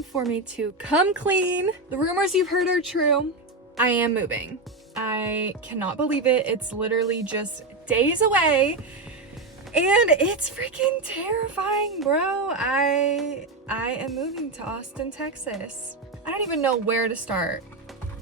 time for me to come clean. The rumors you've heard are true. I am moving. I cannot believe it. It's literally just days away and it's freaking terrifying, bro. I am moving to Austin, Texas. I don't even know where to start.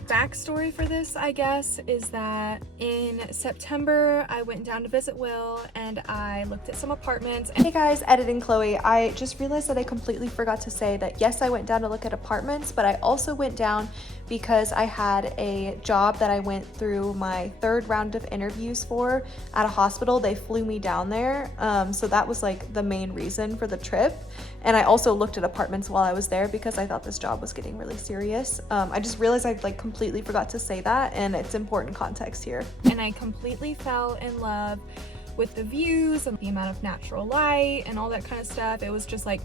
Backstory for this, I guess, is that in September I went down to visit Will and I looked at some apartments. Hey guys, editing Chloe. I just realized that I completely forgot to say that yes, I went down to look at apartments, but I also went down because I had a job that I went through my third round of interviews for at a hospital. They flew me down there, so that was like the main reason for the trip. And I also looked at apartments while I was there because I thought this job was getting really serious. I just realized I like completely forgot to say that, and it's important context here. And I completely fell in love with the views and the amount of natural light and all that kind of stuff. It was just like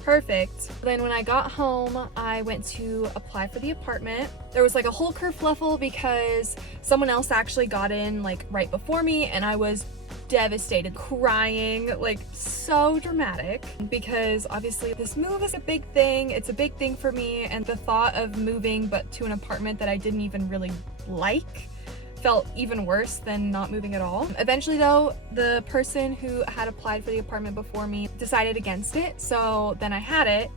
perfect. Then when I got home, I went to apply for the apartment. There was like a whole kerfluffle because someone else actually got in like right before me, and I was devastated, crying, like so dramatic, because obviously this move is a big thing. It's a big thing for me, and the thought of moving but to an apartment that I didn't even really like felt even worse than not moving at all. Eventually though, the person who had applied for the apartment before me decided against it, so then I had it.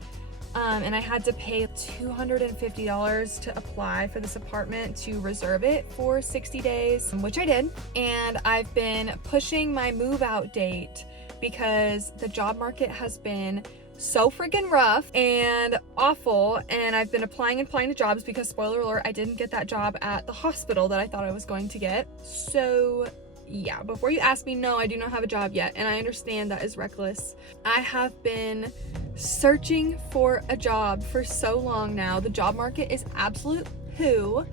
And I had to pay $250 to apply for this apartment to reserve it for 60 days, which I did. And I've been pushing my move out date because the job market has been so freaking rough and awful. And I've been applying to jobs because, spoiler alert, I didn't get that job at the hospital that I thought I was going to get. So yeah, before you ask me, no, I do not have a job yet. And I understand that is reckless. I have been searching for a job for so long now. The job market is absolute poo.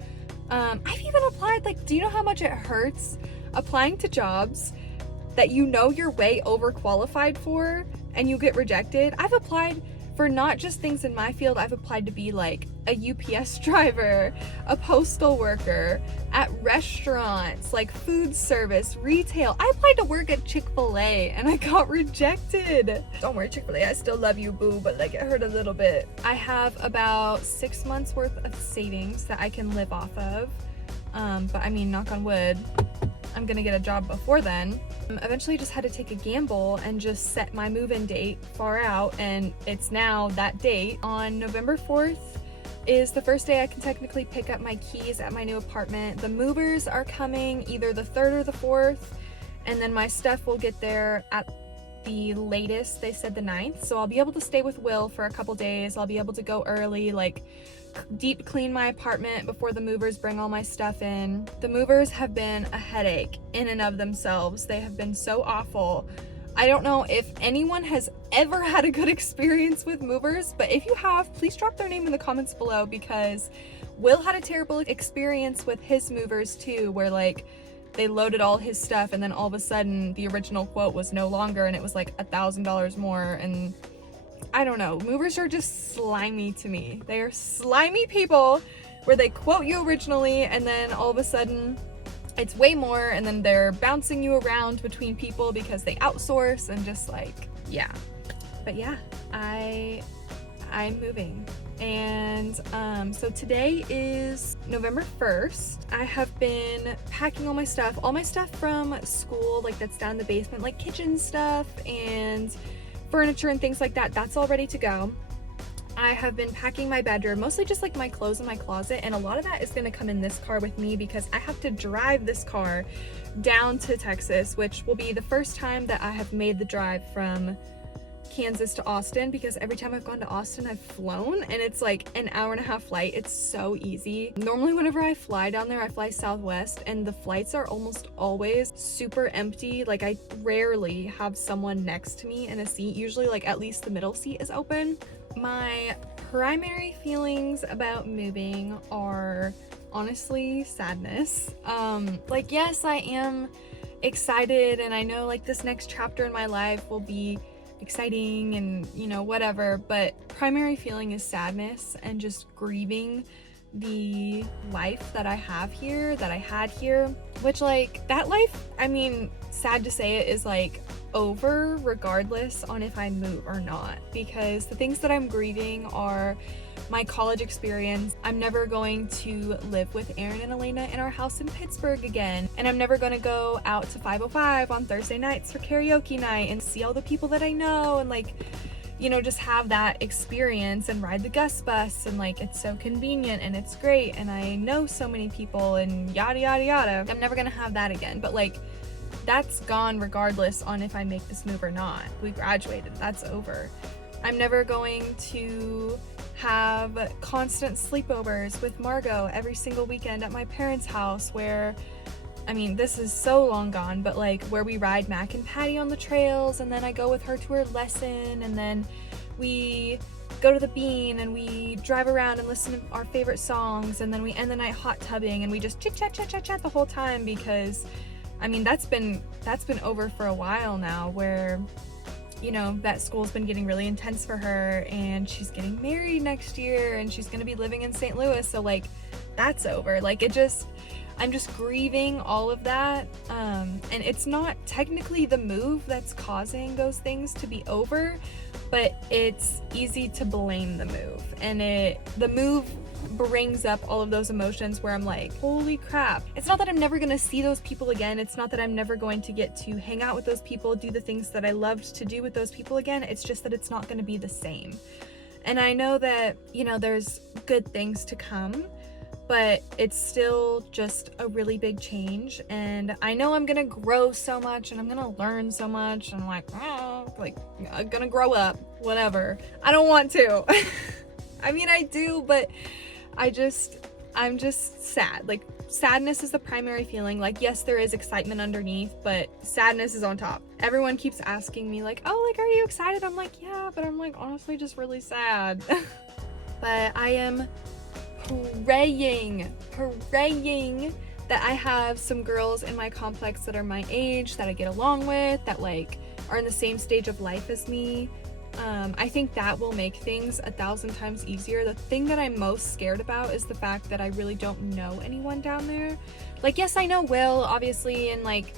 I've even applied, like, do you know how much it hurts applying to jobs that you know you're way overqualified for and you get rejected? I've applied for not just things in my field. I've applied to be like a UPS driver, a postal worker, at restaurants, like food service, retail. I applied to work at Chick-fil-A and I got rejected. Don't worry, Chick-fil-A, I still love you, boo, but like it hurt a little bit. I have about 6 months worth of savings that I can live off of. But I mean, knock on wood, I'm gonna get a job before then. Eventually just had to take a gamble and just set my move-in date far out, and it's now that date. On November 4th is the first day I can technically pick up my keys at my new apartment. The movers are coming either the 3rd or the 4th, and then my stuff will get there at the latest, they said the 9th. So I'll be able to stay with Will for a couple days. I'll be able to go early, like deep clean my apartment before the movers bring all my stuff in. The movers have been a headache in and of themselves. They have been so awful. I don't know if anyone has ever had a good experience with movers, but if you have, please drop their name in the comments below, because Will had a terrible experience with his movers too, where like they loaded all his stuff and then all of a sudden the original quote was no longer and it was like $1,000 more. And I don't know, movers are just slimy to me. They are slimy people where they quote you originally and then all of a sudden it's way more, and then they're bouncing you around between people because they outsource, and just like, yeah. But yeah, I'm moving. And so today is November 1st. I have been packing all my stuff from school, like that's down in the basement, like kitchen stuff and furniture and things like that. That's all ready to go. I have been packing my bedroom, mostly just like my clothes in my closet, and a lot of that is going to come in this car with me because I have to drive this car down to Texas, which will be the first time that I have made the drive from Kansas to Austin, because every time I've gone to Austin I've flown and it's like an hour-and-a-half flight. It's so easy. Normally whenever I fly down there, I fly Southwest, and the flights are almost always super empty. Like I rarely have someone next to me in a seat. Usually like at least the middle seat is open. My primary feelings about moving are honestly sadness. Like yes, I am excited, and I know like this next chapter in my life will be exciting and you know whatever, but primary feeling is sadness and just grieving the life that I have here, that I had here, which like that life, I mean, sad to say it, is like over regardless on if I move or not, because the things that I'm grieving are my college experience. I'm never going to live with Aaron and Elena in our house in Pittsburgh again, and I'm never going to go out to 505 on Thursday nights for karaoke night and see all the people that I know and like, you know, just have that experience and ride the Gus bus, and like it's so convenient and it's great and I know so many people and yada yada yada. I'm never gonna have that again, but like that's gone regardless on if I make this move or not. We graduated, that's over. I'm never going to have constant sleepovers with Margot every single weekend at my parents' house where, I mean, this is so long gone, but like where we ride Mac and Patty on the trails and then I go with her to her lesson and then we go to the Bean and we drive around and listen to our favorite songs and then we end the night hot tubbing and we just chit chat the whole time, because I mean that's been over for a while now, where, you know, that school's been getting really intense for her and she's getting married next year and she's gonna be living in St. Louis, so like that's over. Like I'm just grieving all of that, and it's not technically the move that's causing those things to be over, but it's easy to blame the move, and the move brings up all of those emotions where I'm like, holy crap. It's not that I'm never gonna see those people again, it's not that I'm never going to get to hang out with those people, do the things that I loved to do with those people again, it's just that it's not gonna be the same. And I know that, you know, there's good things to come, but it's still just a really big change, and I know I'm gonna grow so much and I'm gonna learn so much, and I'm like I'm gonna grow up, whatever. I don't want to. I mean, I do, but I'm just sad. Like, sadness is the primary feeling. Like, yes, there is excitement underneath, but sadness is on top. Everyone keeps asking me like, oh, like, are you excited? I'm like, yeah, but I'm like honestly just really sad. But I am praying that I have some girls in my complex that are my age, that I get along with, that like are in the same stage of life as me. I think that will make things 1,000 times easier. The thing that I'm most scared about is the fact that I really don't know anyone down there. Like, yes, I know Will, obviously, and like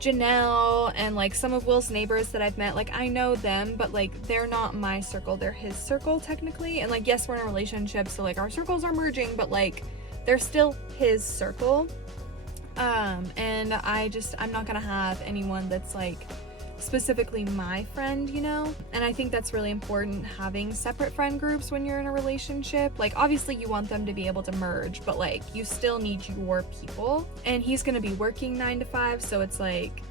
Janelle and like some of Will's neighbors that I've met, like I know them, but like they're not my circle, they're his circle technically. And like, yes, we're in a relationship, so like our circles are merging, but like they're still his circle. And I'm not gonna have anyone that's like specifically my friend, you know? And I think that's really important, having separate friend groups when you're in a relationship. Like, obviously you want them to be able to merge, but like you still need your people. And he's gonna be working 9 to 5, so it's like,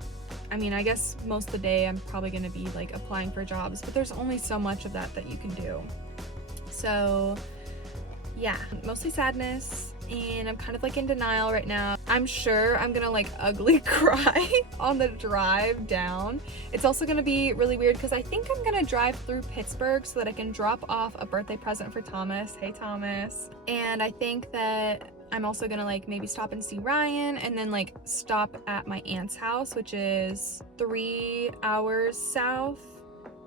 I mean, I guess most of the day I'm probably gonna be like applying for jobs, but there's only so much of that you can do. So yeah, mostly sadness, and I'm kind of like in denial right now. I'm sure I'm gonna like ugly cry on the drive down. It's also gonna be really weird because I think I'm gonna drive through Pittsburgh so that I can drop off a birthday present for Thomas. Hey Thomas. And I think that I'm also gonna like maybe stop and see Ryan, and then like stop at my aunt's house, which is 3 hours south,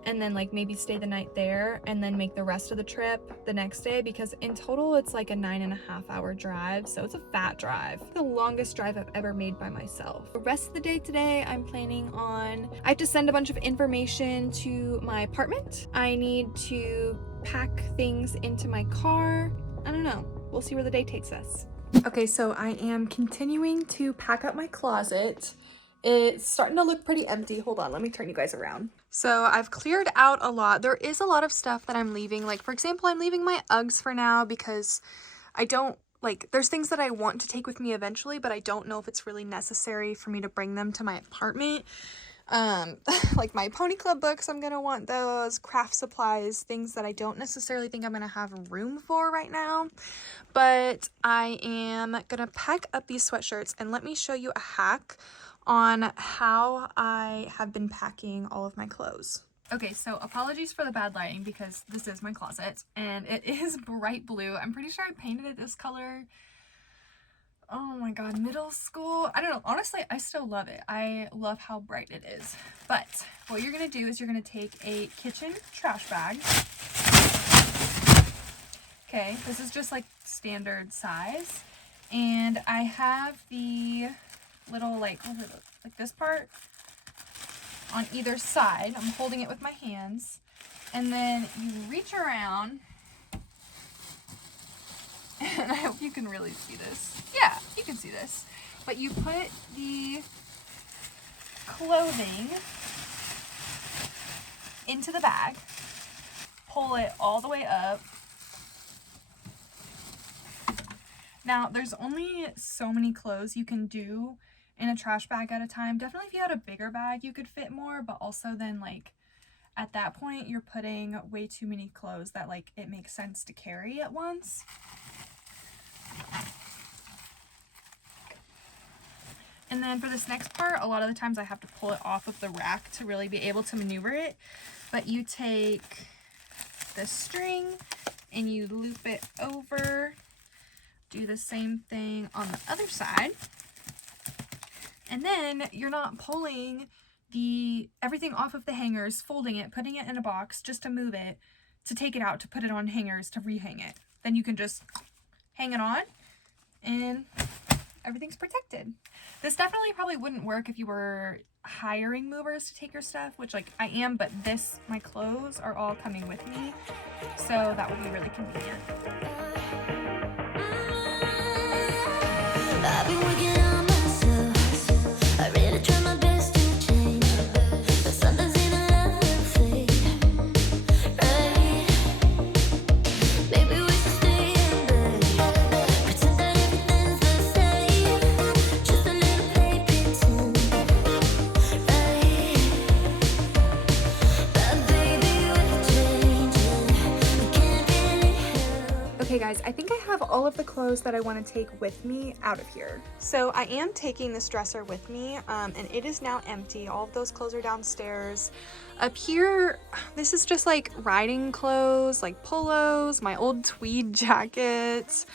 and then like maybe stay the night there and then make the rest of the trip the next day, because in total it's like a 9.5 hour drive, so it's a fat drive. The longest drive I've ever made by myself. The rest of the day today I'm planning on, I have to send a bunch of information to my apartment. I need to pack things into my car. I don't know, we'll see where the day takes us. Okay, so I am continuing to pack up my closet. It's starting to look pretty empty. Hold on, let me turn you guys around. So I've cleared out a lot. There is a lot of stuff that I'm leaving. Like, for example, I'm leaving my Uggs for now because I don't, like, there's things that I want to take with me eventually, but I don't know if it's really necessary for me to bring them to my apartment. Like my Pony Club books, I'm gonna want those, craft supplies, things that I don't necessarily think I'm gonna have room for right now. But I am gonna pack up these sweatshirts, and let me show you a hack on how I have been packing all of my clothes. Okay, so apologies for the bad lighting because this is my closet and it is bright blue. I'm pretty sure I painted it this color, oh my god, middle school. I don't know, honestly I still love it. I love how bright it is. But what you're gonna do is you're gonna take a kitchen trash bag. Okay, this is just like standard size, and I have the little like this part on either side. I'm holding it with my hands. And then you reach around. And I hope you can really see this. Yeah, you can see this. But you put the clothing into the bag, pull it all the way up. Now, there's only so many clothes you can do in a trash bag at a time. Definitely if you had a bigger bag, you could fit more, but also then like at that point, you're putting way too many clothes that like it makes sense to carry at once. And then for this next part, a lot of the times I have to pull it off of the rack to really be able to maneuver it. But you take the string and you loop it over. Do the same thing on the other side. And then you're not pulling everything off of the hangers, folding it, putting it in a box just to move it, to take it out, to put it on hangers, to rehang it. Then you can just hang it on and everything's protected. This definitely probably wouldn't work if you were hiring movers to take your stuff, which like I am, but my clothes are all coming with me, so that would be really convenient. I've been working on myself. I really try my best to change, but sometimes even love will fade. Right? Maybe we should stay in bed, pretend that everything's the same, just a little play pretend. Right? But baby, we're changing. We can't really help. Okay guys, I think I have all of the clothes that I want to take with me out of here. So I am taking this dresser with me, and it is now empty. All of those clothes are downstairs. Up here, this is just like riding clothes, like polos, my old tweed jackets.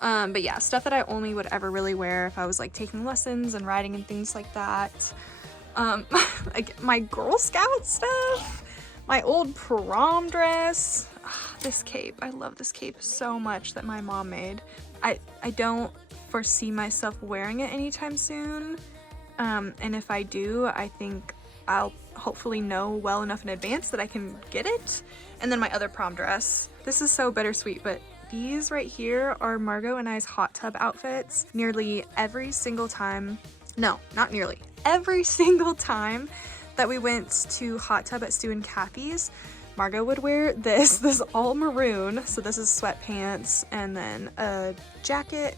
But yeah, stuff that I only would ever really wear if I was like taking lessons and riding and things like that. Like my Girl Scout stuff, my old prom dress. This cape, I love this cape so much that my mom made. I don't foresee myself wearing it anytime soon, and if I do, I think I'll hopefully know well enough in advance that I can get it. And then my other prom dress. This is so bittersweet, but these right here are Margot and I's hot tub outfits. Nearly every single time, no, not nearly, every single time that we went to hot tub at Stu and Kathy's, Margot would wear this all maroon, so this is sweatpants and then a jacket.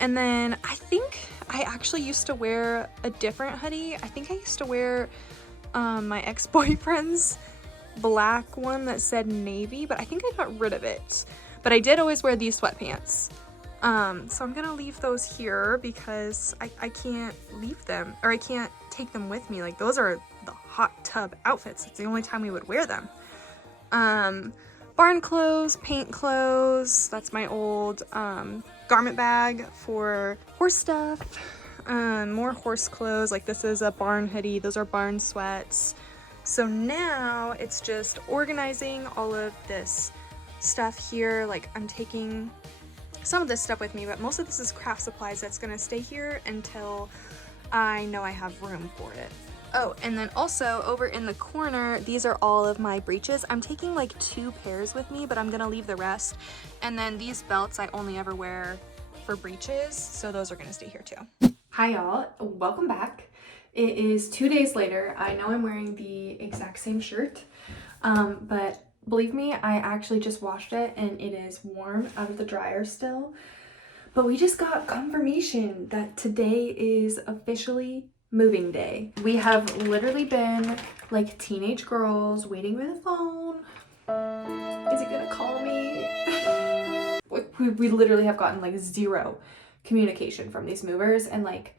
And then I think I actually used to wear a different hoodie. I think I used to wear my ex-boyfriend's black one that said navy, but I think I got rid of it. But I did always wear these sweatpants. So I'm gonna leave those here because I can't leave them, or I can't take them with me. Like, those are the hot tub outfits. It's the only time we would wear them. Barn clothes, paint clothes, that's my old garment bag for horse stuff. More horse clothes, like this is a barn hoodie, those are barn sweats. So now it's just organizing all of this stuff here. Like, I'm taking some of this stuff with me, but most of this is craft supplies that's gonna stay here until I know I have room for it. Oh, and then also over in the corner, these are all of my breeches. I'm taking like 2 pairs with me, but I'm gonna leave the rest. And then these belts I only ever wear for breeches, so those are gonna stay here too. Hi y'all, welcome back. It is 2 days later. I know I'm wearing the exact same shirt, but believe me, I actually just washed it and it is warm out of the dryer still. But we just got confirmation that today is officially moving day. We have literally been like teenage girls waiting for the phone. Is it gonna call me? we literally have gotten like 0 communication from these movers, and like,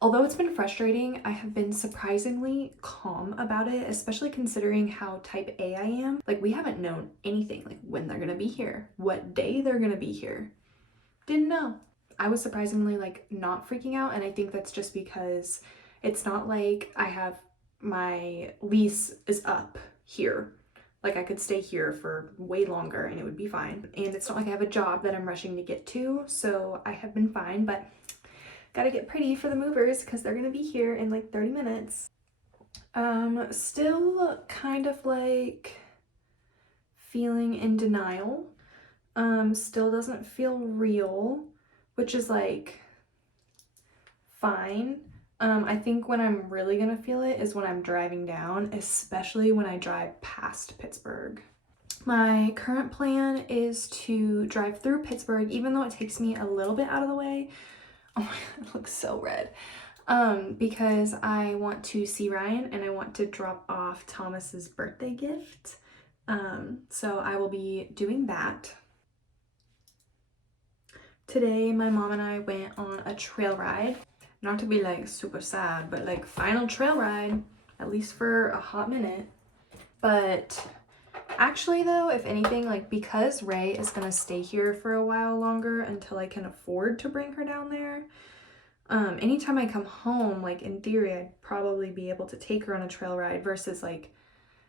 although it's been frustrating, I have been surprisingly calm about it, especially considering how type A I am. Like, we haven't known anything, like when they're gonna be here, what day they're gonna be here. Didn't know. I was surprisingly like not freaking out, and I think that's just because it's not like I have my lease is up here. Like, I could stay here for way longer and it would be fine. And it's not like I have a job that I'm rushing to get to, so I have been fine, but gotta get pretty for the movers because they're gonna be here in like 30 minutes. Still kind of like feeling in denial. Still doesn't feel real, which is like fine. I think when I'm really gonna feel it is when I'm driving down, especially when I drive past Pittsburgh. My current plan is to drive through Pittsburgh, even though it takes me a little bit out of the way. Oh my god, it looks so red. Because I want to see Ryan and I want to drop off Thomas's birthday gift. So I will be doing that. Today, my mom and I went on a trail ride. Not to be like super sad, but like final trail ride, at least for a hot minute. But actually though, if anything, like because Ray is gonna stay here for a while longer until I can afford to bring her down there, anytime I come home, like in theory, I'd probably be able to take her on a trail ride versus like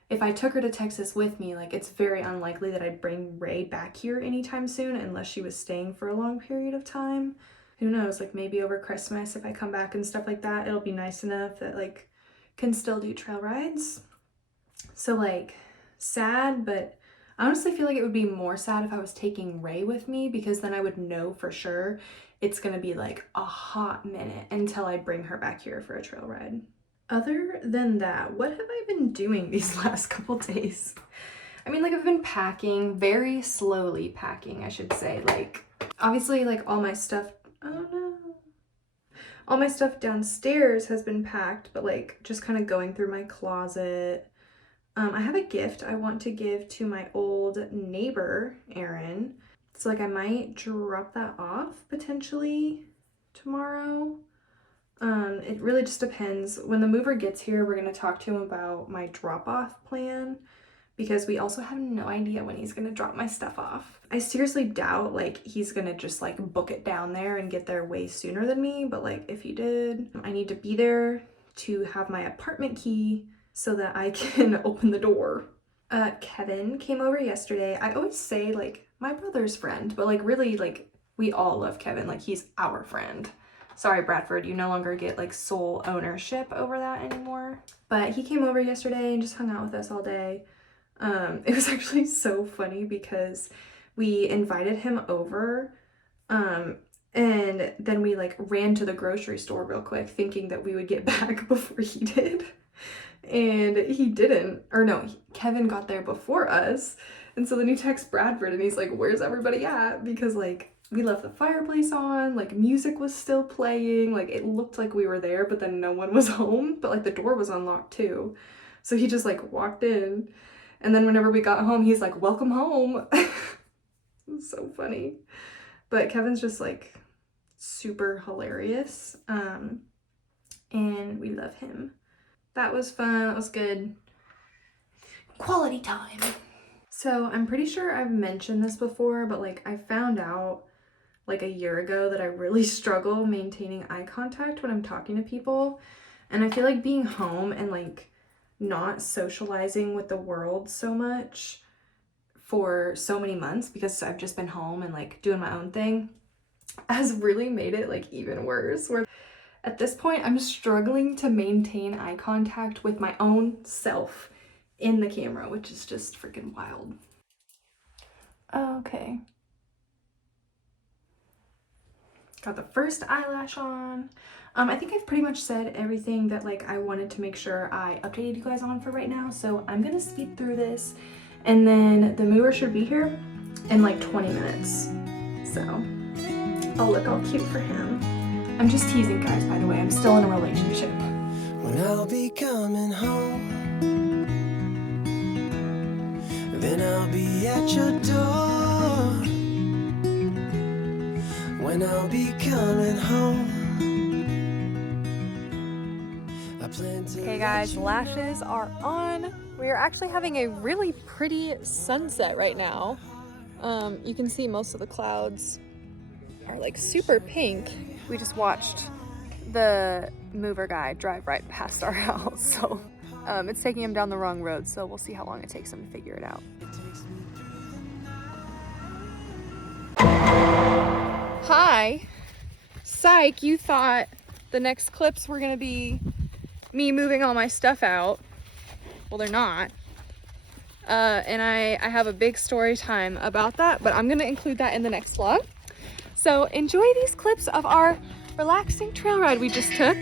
if I took her to Texas with me, like it's very unlikely that I'd bring Ray back here anytime soon unless she was staying for a long period of time. Who knows, like maybe over Christmas if I come back and stuff like that, it'll be nice enough that like can still do trail rides. So like sad, but I honestly feel like it would be more sad if I was taking Ray with me because then I would know for sure it's gonna be like a hot minute until I bring her back here for a trail ride. Other than that, what have I been doing these last couple days? I mean, like I've been packing, very slowly packing, I should say. Like obviously like all my stuff, oh no. All my stuff downstairs has been packed, but like just kind of going through my closet. I have a gift I want to give to my old neighbor, Erin. So like I might drop that off potentially tomorrow. It really just depends. When the mover gets here, we're gonna talk to him about my drop-off plan because we also have no idea when he's gonna drop my stuff off. I seriously doubt like he's gonna just like book it down there and get there way sooner than me, but like if he did, I need to be there to have my apartment key so that I can open the door. Kevin came over yesterday. I always say like my brother's friend, but like really like we all love Kevin. Like he's our friend. Sorry, Bradford, you no longer get like sole ownership over that anymore. But he came over yesterday and just hung out with us all day. It was actually so funny because we invited him over and then we like ran to the grocery store real quick thinking that we would get back before he did. And he didn't, or no, Kevin got there before us. And so then he texts Bradford and he's like, where's everybody at? Because like we left the fireplace on, like music was still playing, like it looked like we were there, but then no one was home, but like the door was unlocked too. So he just like walked in. And then whenever we got home, he's like, welcome home. It was so funny. But Kevin's just like super hilarious. And we love him. That was fun, that was good. Quality time. So I'm pretty sure I've mentioned this before, but like I found out like a year ago that I really struggle maintaining eye contact when I'm talking to people. And I feel like being home and like not socializing with the world so much for so many months because I've just been home and like doing my own thing has really made it like even worse. Where at this point, I'm struggling to maintain eye contact with my own self in the camera, which is just freaking wild. Okay. Got the first eyelash on. I think I've pretty much said everything that like I wanted to make sure I updated you guys on for right now. So I'm gonna speed through this and then the mover should be here in like 20 minutes. So I'll look all cute for him. I'm just teasing, guys, by the way. I'm still in a relationship. When I'll be coming home, then I'll be at your door. When I'll be coming home, I plan to. Okay, guys, lashes are on. We are actually having a really pretty sunset right now. You can see most of the clouds are like super pink. We just watched the mover guy drive right past our house, so it's taking him down the wrong road, so we'll see how long it takes him to figure it out. Hi. Psych, you thought the next clips were gonna be me moving all my stuff out. Well, they're not. And I have a big story time about that, but I'm gonna include that in the next vlog. So enjoy these clips of our relaxing trail ride we just took,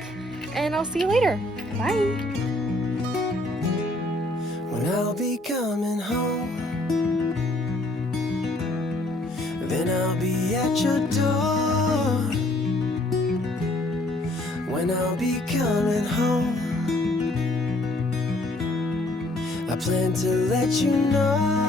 and I'll see you later. Bye. When I'll be coming home, then I'll be at your door. When I'll be coming home, I plan to let you know.